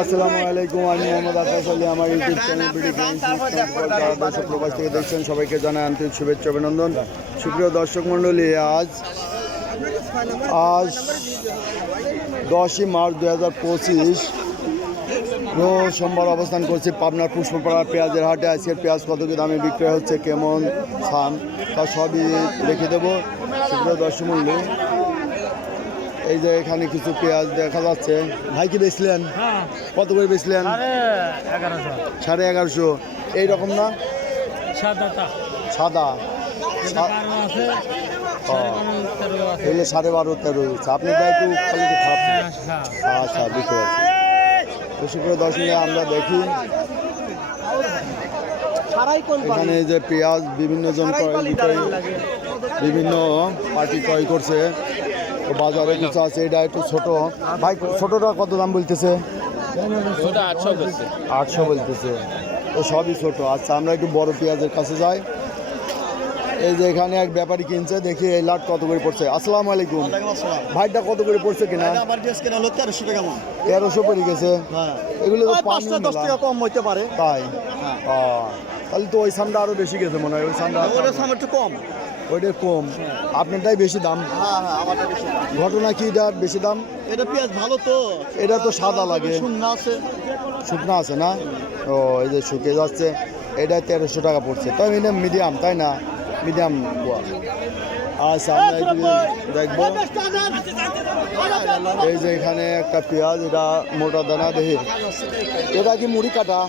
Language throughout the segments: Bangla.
আসসালামু আলাইকুম, আমি মোহাম্মদ আকাশ আলী। আমার ইউটিউব চ্যানেল প্রবাস থেকে দেখছেন, সবাইকে জানাই আন্তরিক শুভেচ্ছা অভিনন্দন। সুপ্রিয় দর্শক মণ্ডলী, আজ 10ই মার্চ 2025 রোজ সোমবার অবস্থান করছি পাবনার পুষ্পপাড়ার পেঁয়াজের হাটে। আজকের পেঁয়াজ কত কি দামে বিক্রয় হচ্ছে, কেমন স্থান, তা সবই রেখে দেবো। সুপ্রিয় দর্শক মণ্ডলী, এই যে এখানে কিছু পেঁয়াজ দেখা যাচ্ছে। ভাই কি বেচলেন? কত করে বেচলেন? 1150। এইরকম না, সাদা এগুলো 12.5-13 হচ্ছে। আপনি একটু কোয়ালিটি খারাপ। আচ্ছা, বুঝতে পারছি। তো সুপ্রিয় দর্শক, আমরা দেখি এখানে এই যে পেঁয়াজ বিভিন্ন জন বিভিন্ন পার্টি ক্রয় করছে। বাজারে কিছু আছে, এটা একটু ছোট। ভাই ছোটটা কত দাম বলতেছে? 800 বলতেছে। তো সবই ছোট। আচ্ছা, আমরা একটু বড় পেঁয়াজের কাছে যাই। এই যে এখানে এক ব্যাপারী কিনছে, দেখি এই লাট কত করে পড়ছে। আসসালামু আলাইকুম। ভাইটা কত করে পড়ছে কিনা? 1300 পড়ে গেছে। এগুলো তো 5-10 টাকা কম হইতে পারে। তাই? তাহলে তো ওই সামটা আরো বেশি গেছে মনে হয়। ওই সামটা একটু কম, ওইটা কম। আপনারটাই বেশি দাম। আমারটা বেশি। ঘটনা কি এটা বেশি দাম? এটা পেঁয়াজ ভালো তো, এটা তো সাদা লাগে। শুকনা আছে না? ও, এই যে শুকিয়ে যাচ্ছে। এটা 1300 টাকা পড়ছে। তাই এটা মিডিয়াম, তাই না? মিডিয়াম। আচ্ছা, আমরা দেখবো। এই যে এখানে একটা পেঁয়াজ, এটা মোটা দানা। দেখি এটা কি মুড়ি কাটা?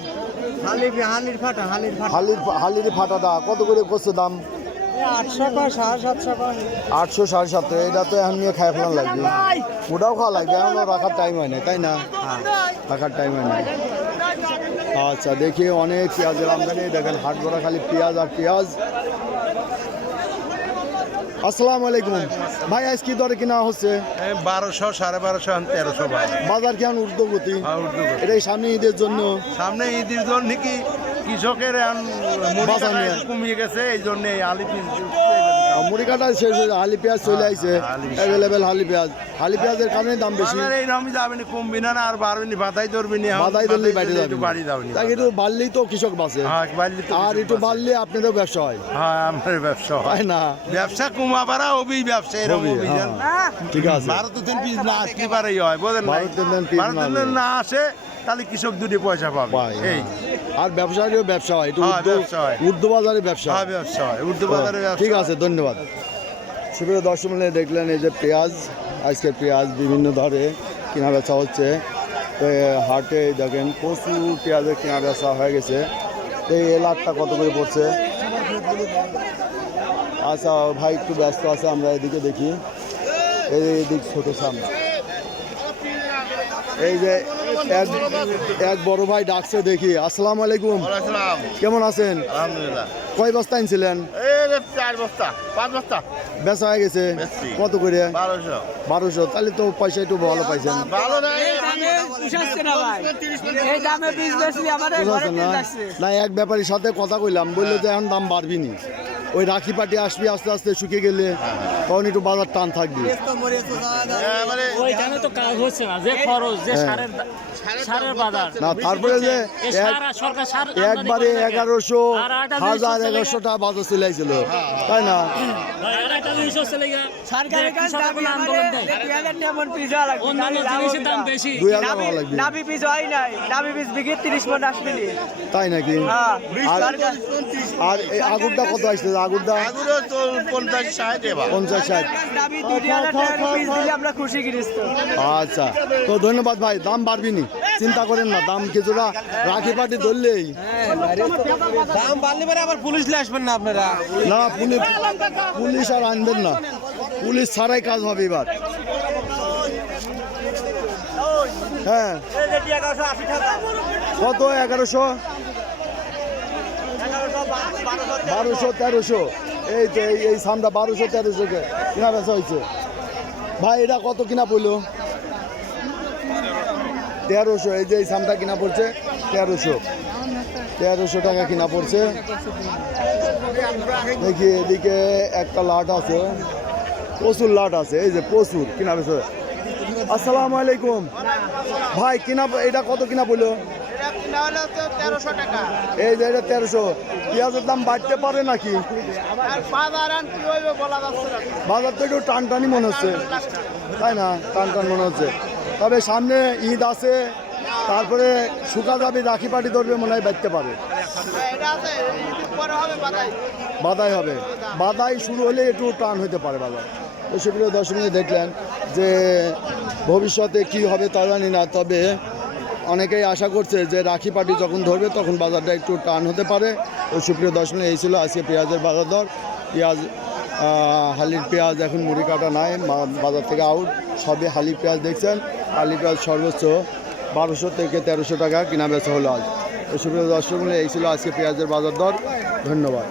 হালির ফাটাটা কত করে করছে দাম? 800 750। এটা তো এখন নিয়ে খাই ফেলান লাগবে, মোটাও খাওয়া লাগবে। এখনও রাখার টাইম হয় না, তাই না? রাখার টাইম হয় না। আচ্ছা, দেখি অনেক পেঁয়াজের আমদানি। দেখেন হাট ভরা খালি পেঁয়াজ আর পেঁয়াজ। আসসালামু আলাইকুম ভাই, আজ কি দরে কিনা হচ্ছে? 1200, 1250, 1300। বাজার কেমন ঊর্ধ্বগতি? এটাই সামনে ঈদের জন্য। সামনে ঈদের জন্য কি কৃষকের কমিয়ে গেছে, এই জন্য মুড়ি কাটা শেষ হয়েছে। হালি পেঁয়াজ চলে আইছে, অ্যাভেলেবেল হালি পেঁয়াজ। হালি পেঁয়াজের কারণে দাম বেশি। এইরকমই যাবে না, কমবি না আর বাড়বে না, বাধাই ধরবি না। বাধাই ধরলেই বাইরে যাবে, বাড়ি যাবে। তাই একটু বাড়লেই তো কৃষক বাঁচে, আর একটু বাড়লে আপনারও ব্যবসা হয়। হ্যাঁ, আমার ব্যবসা হয় না। ব্যবসা কমাবারা হবি ব্যবসা এরকম অভিযান। ঠিক আছে, 12 পিস না আসতে পারেই হয়, বোঝেন? 12 না আসে তাহলে কৃষক দুটি পয়সা পাবে। এই আর ব্যবসায়ীও ব্যবসা হয়, উর্দু বাজারে ব্যবসা হয়। উর্দু বাজারে। ঠিক আছে, ধন্যবাদ। সুপ্রিয় দর্শক মণ্ডলী, দেখলেন এই যে পেঁয়াজ, আজকের পেঁয়াজ বিভিন্ন দরে কেনা বেচা হচ্ছে। তো হাটে দেখেন প্রচুর পেঁয়াজের কেনা বেচা হয়ে গেছে। তো এই লাটটা কত করে পড়ছে? আচ্ছা ভাই, একটু ব্যস্ত আছে, আমরা এদিকে দেখি। এইদিক ছোটো সামনে এই যে এক বড় ভাই ডাকছে, দেখি। আসসালামু আলাইকুম, কেমন আছেন? আলহামদুলিল্লাহ। কয় বস্তা আনছিলেন? 4 বস্তা 5 বস্তা বেচা হয়ে গেছে। কত করে? 1200। তাহলে তো পয়সা একটু ভালো পাইছেন। না, এক ব্যাপারীর সাথে কথা কইলাম, বললো যে এখন দাম বাড়বি নি, ওই রাখি পাটি আসবি, আস্তে আস্তে শুকিয়ে গেলে তখন একটু বাজার টান থাকবে। না, তারপরে যে একবারে 1100 1000 1100 টাকা বাজার চলে আসছিল, তাই না? তাই নাকি? আর আগুরটা কত আসছে? আগুরটা 50-60। আচ্ছা, তো ধন্যবাদ ভাই। দাম বাড়বি নি, চিন্তা করেন না। দাম কিছুটা রাখি পাটি ধরলেই দাম বাড়লে আবার পুলিশ আসবেন না আপনারা? না, পুলিশ আর আনবেন না, পুলিশ ছাড়াই কাজ হবে এবার। হ্যাঁ, কত? 1100 1200 1300। এই তো এই সামটা 1200 1300 কিনা বেচা হয়েছে। ভাই এটা কত কিনা পড়লো? 1300। এই যে এই সামটা কিনা পড়ছে 1300 টাকা কিনা পড়ছে। দেখি এদিকে একটা লাট আছে, প্রচুর লাট আছে। এই যে প্রচুর কিনা বেচা আসসালামু আলাইকুম ভাই কিনা এটা কত কিনা বললো এই যে এটা 1300 পেঁয়াজের দাম বাড়তে পারে নাকি বাজার তো একটু টানটানি মনে হচ্ছে তাই না টান মনে হচ্ছে তবে সামনে ঈদ আছে তারপরে শুকা যাবে রাখি পাটি ধরবে মনে হয় বাড়তে পারে বাদাই হবে বাদাই শুরু হলে একটু টান হতে পারে বাজার তো সেগুলো দর্শক দেখলেন যে ভবিষ্যতে কি হবে তা জানি না তবে অনেকেই আশা করছে যে রাখি পাটি যখন ধরবে তখন বাজারটা একটু টান হতে পারে তো সুপ্রিয় দর্শক এই ছিল আজকে পেঁয়াজের বাজার দর পেঁয়াজ হালির পেঁয়াজ এখন মুড়ি কাটা নাই বাজার থেকে আউট সবই হালি পেঁয়াজ দেখছেন হালি পেঁয়াজ সর্বোচ্চ 1200 থেকে 1300 টাকা কিনা বেচা হলো আজ তো সুপ্রিয় দর্শক এই ছিল আজকে পেঁয়াজের বাজার দর ধন্যবাদ।